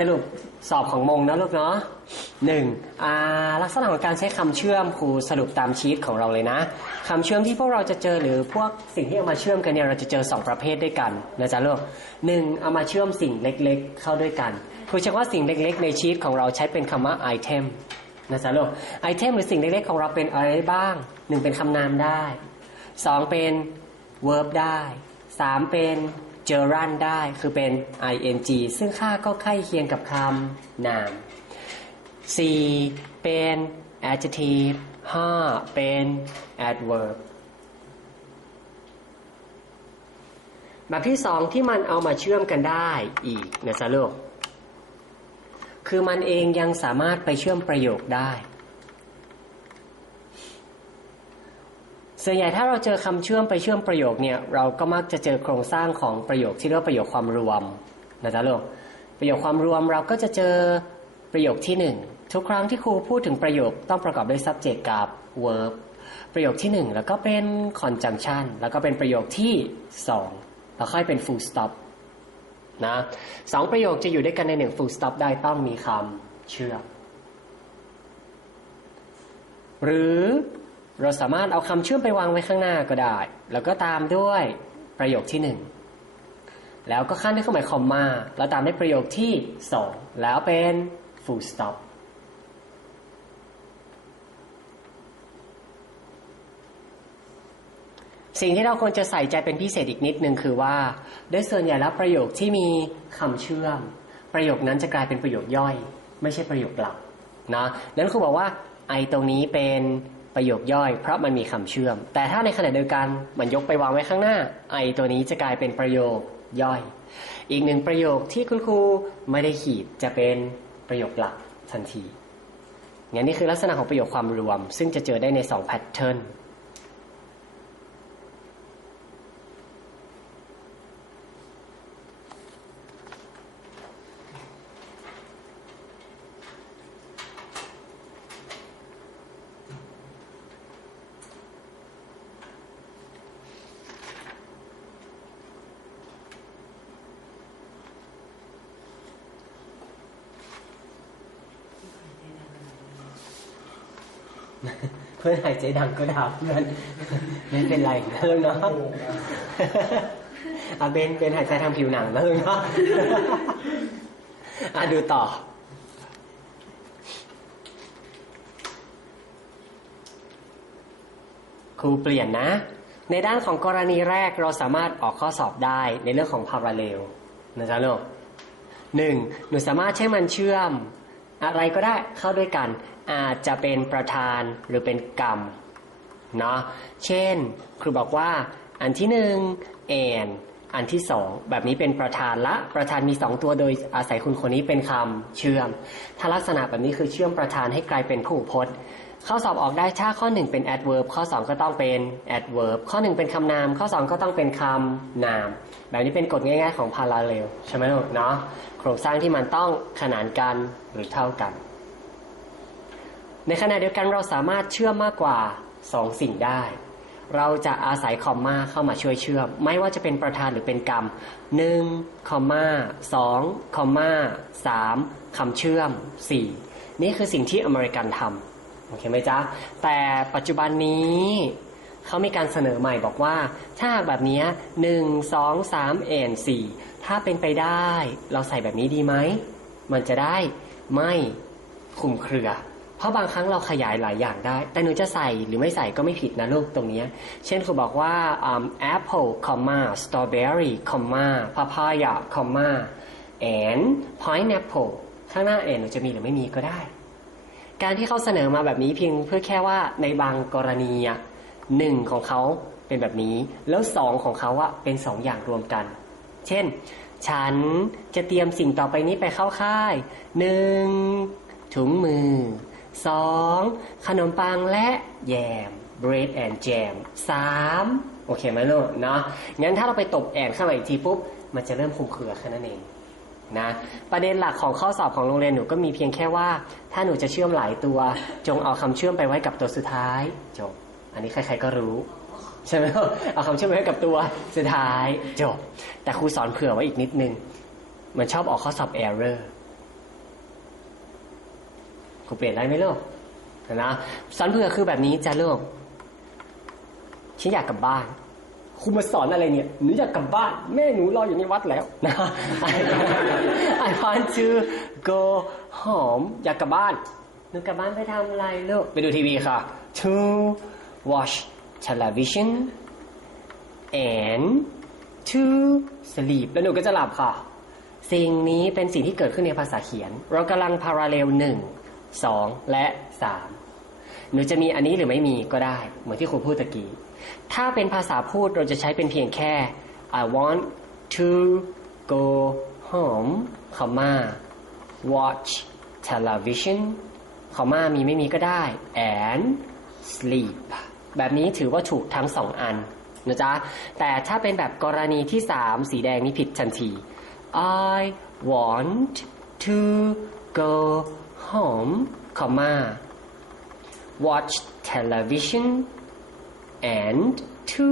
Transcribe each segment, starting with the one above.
สรุปสอบของมงนะลูกเนาะหนึ่งลักษณะของการใช้คำเชื่อมครูสรุปตามชีตของเราเลยนะคำเชื่อมที่พวกเราจะเจอหรือพวกสิ่งที่เอามาเชื่อมกันเนี่ยเราจะเจอสองประเภทด้วยกันนะจ๊ะลูกหนึ่งเอามาเชื่อมสิ่งเล็กๆ เข้าด้วยกันครูเชื่อว่าสิ่งเล็กๆ ในชีตของเราใช้เป็นคำว่าไอเทมนะจ๊ะลูกไอเทมหรือสิ่งเล็กๆของเราเป็นอะไรบ้างหนึ่งเป็นคำนามได้สองเป็น verb ได้สามเป็น gerund ได้คือเป็น ing ซึ่งค่าก็ใกล้เคียงกับคำนาม 4. เป็น adjective 5. เป็น adverb แบบที่สองที่มันเอามาเชื่อมกันได้อีกนะจ๊ะลูก คือมันเองยังสามารถไปเชื่อมประโยคได้ ส่วนใหญ่ถ้าเราเจอคำเชื่อมไปเชื่อมประโยคเนี่ยเราก็มักจะเจอโครงสร้างของประโยคที่เรียกว่าประโยคความรวมนะจ๊ะลูกประโยคความรวมเราก็จะเจอประโยคที่หนึ่งทุกครั้งที่ครูพูดถึงประโยคต้องประกอบด้วย subject กับ verb ประโยคที่หนึ่งแล้วก็เป็น conjunction แล้วก็เป็นประโยคที่สองแล้วค่อยเป็น full stop นะสองประโยคจะอยู่ด้วยกันในหนึ่ง full stop ได้ต้องมีคำเชื่อมหรือ เราสามารถเอาคำเชื่อมไปวางไว้ข้างหน้าก็ได้ แล้วก็ตามด้วยประโยคที่หนึ่งแล้วก็ขั้นด้วยเครื่องหมายคอมมา แล้วตามด้วยประโยคที่สองแล้วเป็น full stop สิ่งที่เราควรจะใส่ใจเป็นพิเศษอีกนิดนึงคือว่า โดยส่วนใหญ่แล้วประโยคที่มีคำเชื่อม ประโยคนั้นจะกลายเป็นประโยคย่อย ไม่ใช่ประโยคหลักนะนั้นครูบอกว่าไอตรงนี้เป็น ประโยคย่อย เพราะมันมีคำเชื่อม แต่ถ้าในขณะเดียวกันมันยกไปวางไว้ข้างหน้า ไอตัวนี้จะกลายเป็นประโยคย่อย อีกหนึ่งประโยคที่คุณครูไม่ได้ขีดจะเป็นประโยคหลักทันทีงั้นนี่คือลักษณะของประโยคความรวม ซึ่งจะเจอได้ใน2แพทเทิร์น เพื่อนหายใจดังก็ด่าเพื่อนไม่เป็นไรเพิ่งเนาะอะเบนเบนหายใจทางผิวหนังเพิ่งเนาะอะดูต่อครูเปลี่ยนนะ ในด้านของกรณีแรกเราสามารถออกข้อสอบได้ในเรื่องของพาราเลลนะจ๊ะลูกหนึ่งหนูสามารถใช้มันเชื่อม อะไรก็ได้เข้าด้วยกัน อาจจะเป็นประธานหรือเป็นกรรมเนาะเช่น ครูบอกว่าอันที่หนึ่งแอนอันที่สองแบบนี้เป็นประธานละประธานมีสองตัวโดยอาศัยคุณคนนี้เป็นคำเชื่อม ถ้าลักษณะแบบนี้คือเชื่อมประธานให้กลายเป็นผู้พจน์ข้อสอบออกได้ถ้าข้อ 1 เป็น adverb ข้อ 2 ก็ต้องเป็น adverb ข้อ 1 เป็นคำนาม ข้อ 2 ก็ต้องเป็นคำนาม แบบนี้เป็นกฎง่ายๆของ parallel ใช่ไหมลูกเนาะโครงสร้างที่มันต้องขนานกันหรือเท่ากัน ในขณะเดียวกันเราสามารถเชื่อมมากกว่า2สิ่งได้ เราจะอาศัยคอมมาเข้ามาช่วยเชื่อม ไม่ว่าจะเป็นประธานหรือเป็นกรรม1คอมมา2คอมมา3คำเชื่อม4นี่คือสิ่งที่อเมริกันทำโอเคไหมจ๊ะ แต่ปัจจุบันนี้เขามีการเสนอใหม่บอกว่า ถ้าแบบนี้หนึ่งสองสามเอ็นสี่ถ้าเป็นไปได้ เราใส่แบบนี้ดีไหม มันจะได้ไม่คุมเครือ เพราะบางครั้งเราขยายหลายอย่างได้ แต่หนูจะใส่หรือไม่ใส่ก็ไม่ผิดนะลูกตรงนี้ เช่นครูบอกว่า um, apple comma strawberry comma papaya comma and pineapple ข้างหน้า and หนูจะมีหรือไม่มีก็ได้ การที่เขาเสนอมาแบบนี้เพียงเพื่อแค่ว่าในบางกรณีอะหนึ่งของเขาเป็นแบบนี้ แล้วสองของเขาอะเป็นสองอย่างรวมกัน เช่น ฉันจะเตรียมสิ่งต่อไปนี้ไปเข้าค่ายหนึ่งถุงมือ สองขนมปังและแยม bread and jam สามโอเคไหมลูกเนาะงั้นถ้าเราไปตบแอนเข้ามาอีกทีปุ๊บ มันจะเริ่มคุมเครือแค่นั้นเองนะประเด็นหลักของข้อสอบของโรงเรียนหนูก็มีเพียงแค่ว่า ถ้าหนูจะเชื่อมหลายตัว จงเอาคำเชื่อมไปไว้กับตัวสุดท้ายจบ อันนี้ใครๆก็รู้ใช่ไหมเอาคำเชื่อมไปไว้กับตัวสุดท้ายจบ แต่ครูสอนเผื่อไว้อีกนิดนึงมันชอบออกข้อสอบ error ครูเปลี่ยนได้ไหมลูกเห็นะสอนเผื่อคือแบบนี้จ้ะลูกฉันอยากกลับบ้านครูมาสอนอะไรเนี่ยหนูอยากกลับบ้าน แม่หนูรออยู่ในวัดแล้วนะ I want to go home อยากกลับบ้านหนูกลับบ้านไปทำอะไรลูกไปดูทีวีค่ะ to watch television and to sleep แล้วหนูก็จะหลับค่ะ สิ่งนี้เป็นสิ่งที่เกิดขึ้นในภาษาเขียน เรากำลังพาราเลลหนึ่ง สองและสามหนูจะมีอันนี้หรือไม่มีก็ได้ เหมือนที่ครูพูดตะกี้ ถ้าเป็นภาษาพูดเราจะใช้เป็นเพียงแค่ I want to go home คอมา watch television คอมามีไม่มีก็ได้ and sleep แบบนี้ถือว่าถูกทั้งสองอันนะจ๊ะ แต่ถ้าเป็นแบบกรณีที่สามสีแดงนี่ผิดทันที I want to go home, comma, watch television and to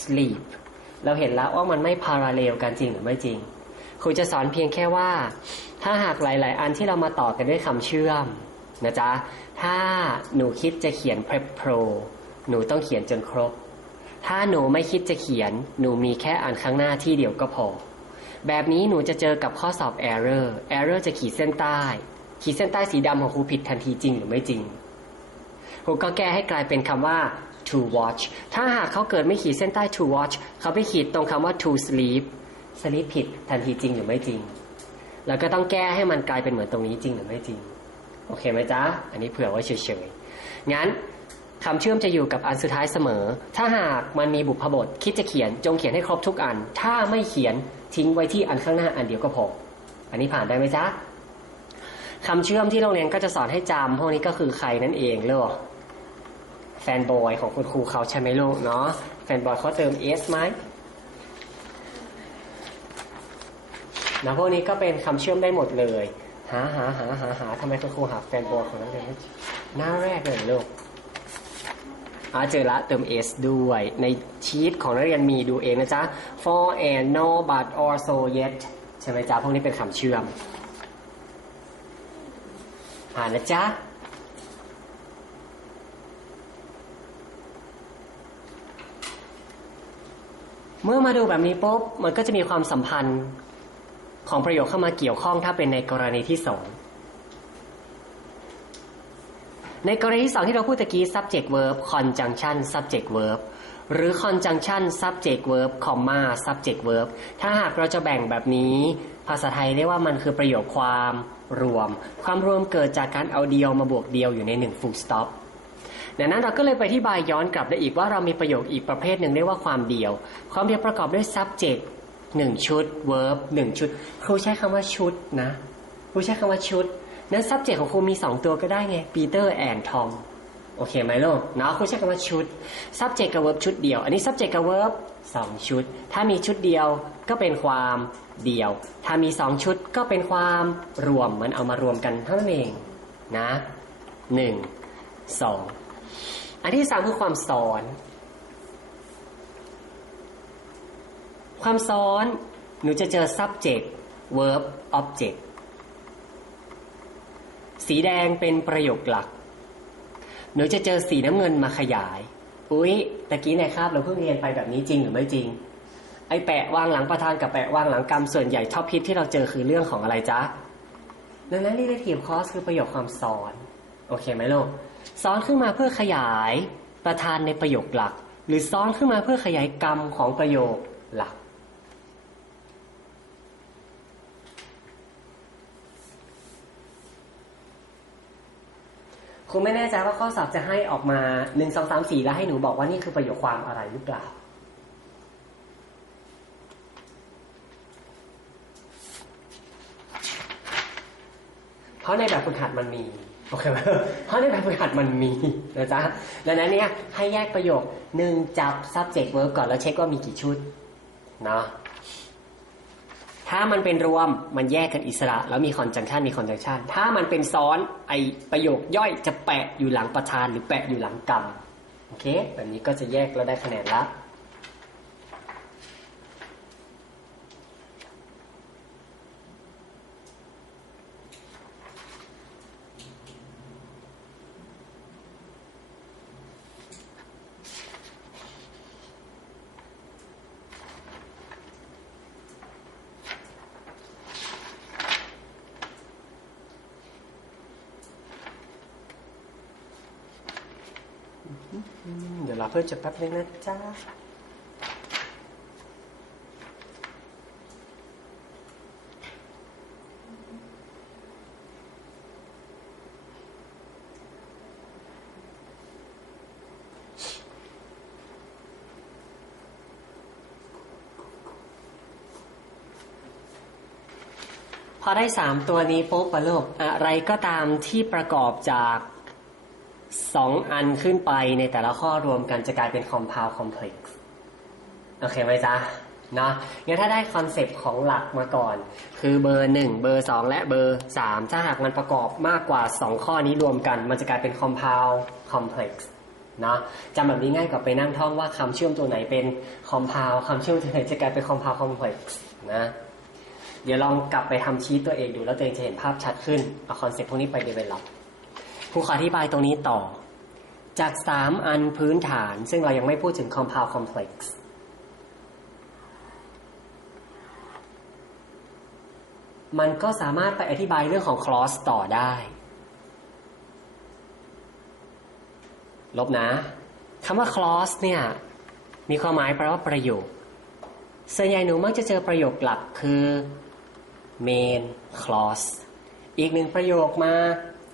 sleep เราเห็นแล้วว่ามันไม่พาราเลลกันจริงหรือไม่จริง ครูจะสอนเพียงแค่ว่า ถ้าหากหลาย ๆ อันที่เรามาต่อกันด้วยคำเชื่อมนะจ๊ะ ถ้าหนูคิดจะเขียน prep pro หนูต้องเขียนจนครบ ถ้าหนูไม่คิดจะเขียน หนูมีแค่อันข้างหน้าที่เดียวก็พอ แบบนี้หนูจะเจอกับข้อสอบ error error จะขีดเส้นใต้ ขีดเส้นใต้สีดำของครูผิดทันทีจริงหรือไม่จริงครูก็แก้ให้กลายเป็นคำว่า to watch ถ้าหากเขาเกิดไม่ขีดเส้นใต้ to watch เขาไปขีดตรงคำว่า to sleep sleep ผิดทันทีจริงหรือไม่จริง แล้วก็ต้องแก้ให้มันกลายเป็นเหมือนตรงนี้จริงหรือไม่จริง โอเคไหมจ๊ะ อันนี้เผื่อไว้เฉยๆ งั้นคำเชื่อมจะอยู่กับอันสุดท้ายเสมอ ถ้าหากมันมีบุพบท คิดจะเขียนจงเขียนให้ครบทุกอัน ถ้าไม่เขียนทิ้งไว้ที่อันข้างหน้าอันเดียวก็พอ อันนี้ผ่านได้ไหมจ๊ะ คำเชื่อมที่โรงเรียนก็จะสอนให้จำพวกนี้ก็คือใครนั่นเองลูกแฟนบอยของคุณครูเขาใช่ไหมลูกเนาะแฟนบอยเขาเติม s ไหมนะพวกนี้ก็เป็นคำเชื่อมได้หมดเลย หาหาหาหาหาทำไมคุณครูหาแฟนบอยของนักเรียนหน้าแรกเลยลูกอาเจอละเติม s ด้วย ในชีตของนักเรียนมีดูเองนะจ๊ะ for and no but also yet ใช่ไหมจ๊ะ พวกนี้เป็นคำเชื่อม ผ่านนะจ๊ะเมื่อมาดูแบบนี้ปุ๊บมันก็จะมีความสัมพันธ์ของประโยคเข้ามาเกี่ยวข้องถ้าเป็นในกรณีที่สองในกรณีที่สองที่เราพูดตะกี้ subject verb conjunction subject verb หรือ conjunction subject verb comma subject verb ถ้าหากเราจะแบ่งแบบนี้ ภาษาไทยเรียกว่ามันคือประโยคความ รวม ความรวมเกิดจากการเอาเดียวมาบวกเดียวอยู่ในหนึ่ง full stop ดังนั้นเราก็เลยไปที่บายย้อนกลับได้อีกว่าเรามีประโยคอีกประเภทหนึ่งเรียกว่าความเดียว ความเดียวประกอบด้วย subject หนึ่งชุด verb หนึ่งชุด ครูใช้คำว่าชุดนะครูใช้คำว่าชุดนั้น subject ของครูมีสองตัวก็ได้ไง Peter and Tom โอเคไหมลูกเนาะครูใช้คำว่าชุด subject กับ verb ชุดเดียว อันนี้ subject กับ verb สองชุด ถ้ามีชุดเดียว ก็เป็นความเดียว ถ้ามีสองชุดก็เป็นความรวมมันเอามารวมกันเท่านั้นเองนะหนึ่งสองอันที่สามคือความซ้อน ความซ้อนหนูจะเจอ subject verb object สีแดงเป็นประโยคหลัก หนูจะเจอสีน้ำเงินมาขยาย อุ๊ยตะกี้ในคาบเราเพิ่งเรียนไปแบบนี้จริงหรือไม่จริง ไอแปะวางหลังประธานกับแปะวางหลังกรรมส่วนใหญ่ท็อปพิทที่เราเจอคือเรื่องของอะไรจ๊ะดังนั้น relative clause คือประโยคความซ้อน โอเคไหมลูกซ้อนขึ้นมาเพื่อขยายประธานในประโยคหลัก หรือซ้อนขึ้นมาเพื่อขยายกรรมของประโยคหลักครูไม่แน่ใจว่าข้อสอบจะให้ออกมาหนึ่งสองสามสี่แล้วให้หนูบอกว่านี่คือประโยคความอะไรหรือเปล่า ราะในแบบฝึกหัดมันมีโอเคไหมเพราะในแบบฝึกหัดมันมีนะจ๊ะดังนั้นเนี่ยให้แยกประโยคหนึ่งจับ subject verb ก่อนแล้วเช็คว่ามีกี่ชุดเนาะถ้ามันเป็นรวมมันแยกกันอิสระ แล้วมี conjunction มี conjunction ถ้ามันเป็นซ้อนไอประโยคย่อยจะแปะอยู่หลังประธานหรือแปะอยู่หลังกรรมโอเคแบบนี้ก็จะแยกแล้วได้คะแนนละ เพื่อจดแป๊บนึงนะจ๊ะพอได้สามตัวนี้ปุ๊บปะลูกอะไรก็ตามที่ประกอบจาก สองอันขึ้นไปในแต่ละข้อรวมกันจะกลายเป็น compound complex โอเคไหมจ๊ะเนาะงั้นถ้าได้คอนเซปต์ของหลักมาก่อน คือเบอร์หนึ่งเบอร์สองและเบอร์สามถ้าหากมันประกอบมากกว่าสองข้อนี้รวมกัน มันจะกลายเป็น compound complex เนาะจำแบบนี้ง่ายกว่าไปนั่งท่องว่าคำเชื่อมตัวไหนเป็น compound คำเชื่อมตัวไหนจะกลายเป็น compound complex นะเดี๋ยวลองกลับไปทำชีตตัวเองดูแล้วตัวเองจะเห็นภาพชัดขึ้น เอาคอนเซปต์พวกนี้ไป develop ผู้ขออธิบายตรงนี้ต่อ จาก 3 อันพื้นฐาน ซึ่งเรายังไม่พูดถึง compound complex มันก็สามารถไปอธิบายเรื่องของ clause ต่อได้ ลบนะคำว่า clause เนี่ยมีความหมายแปลว่าประโยค ส่วนใหญ่หนูมักจะเจอประโยคหลักคือ main clause อีกหนึ่งประโยคมา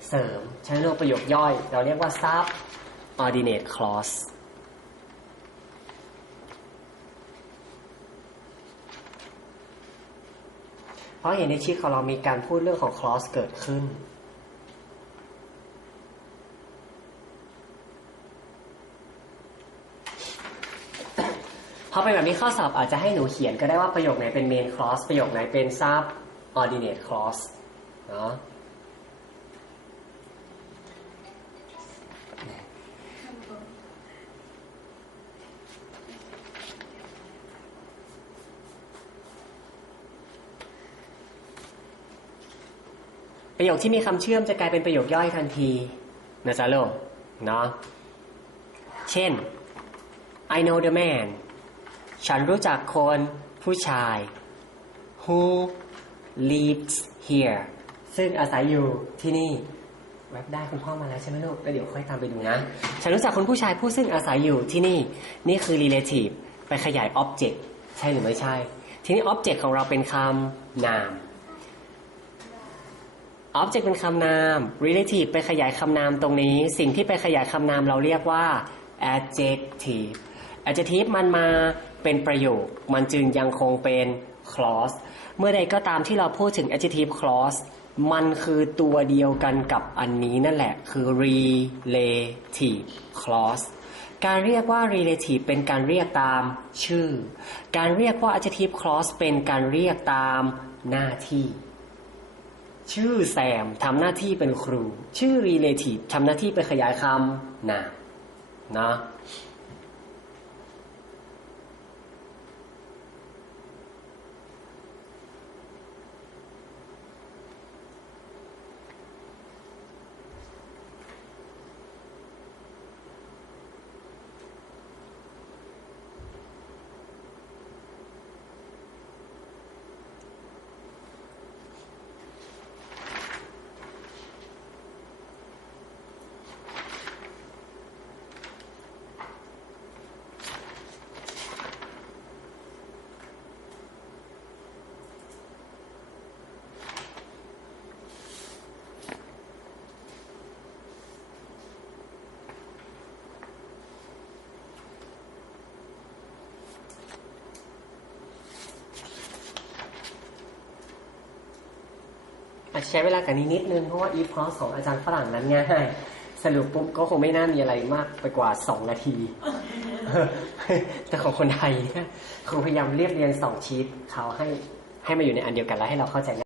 เสริมใช้เรียกประโยคย่อย เราเรียกว่า ordinate clause เพราะเห็นในชีตของเรามีการพูดเรื่องของ clause เกิดขึ้น พอเป็นแบบนี้ข้อสอบอาจจะให้หนูเขียนก็ได้ว่าประโยคไหนเป็น main clause ประโยคไหนเป็น subordinate clause เนาะ ประโยคที่มีคำเชื่อมจะกลายเป็นประโยคย่อยทันทีนะจ๊ะลูกเนาะเช่น I know the man ฉันรู้จักคนผู้ชาย who lives here ซึ่งอาศัยอยู่ที่นี่แวบได้คุณพ่อมาแล้วใช่ไหมลูกแล้วเดี๋ยวค่อยตามไปดูนะ ฉันรู้จักคนผู้ชายผู้ซึ่งอาศัยอยู่ที่นี่ นี่คือ relative ไปขยาย object ใช่หรือไม่ใช่ ทีนี้ object ของเราเป็นคำนาม object เป็นคำนาม relative ไปขยายคำนามตรงนี้ สิ่งที่ไปขยายคำนามเราเรียกว่า adjective adjective มันมาเป็นประโยค มันจึงยังคงเป็น clause เมื่อใดก็ตามที่เราพูดถึง adjective clause มันคือตัวเดียวกันกับอันนี้นั่นแหละ คือ relative clause การเรียกว่า relative เป็นการเรียกตามชื่อ การเรียกว่า adjective clause เป็นการเรียกตามหน้าที่ ชื่อแซมทำหน้าที่เป็นครู ชื่อ relative ทำหน้าที่ไปขยายคำนามนะ อาจจะใช้เวลากันนี้นิดนึง เพราะว่า e p r o s ของอาจารย์ฝรั่งนั้นง่ายสรุปปุ๊บก็คงไม่น่ามีอะไรมากไปกว่าสองนาที แต่ของคนไทยเนี่ยคงพยายามเรียบเรียงสองชีตเขาให้ให้มาอยู่ในอันเดียวกันแล้วให้เราเข้าใจ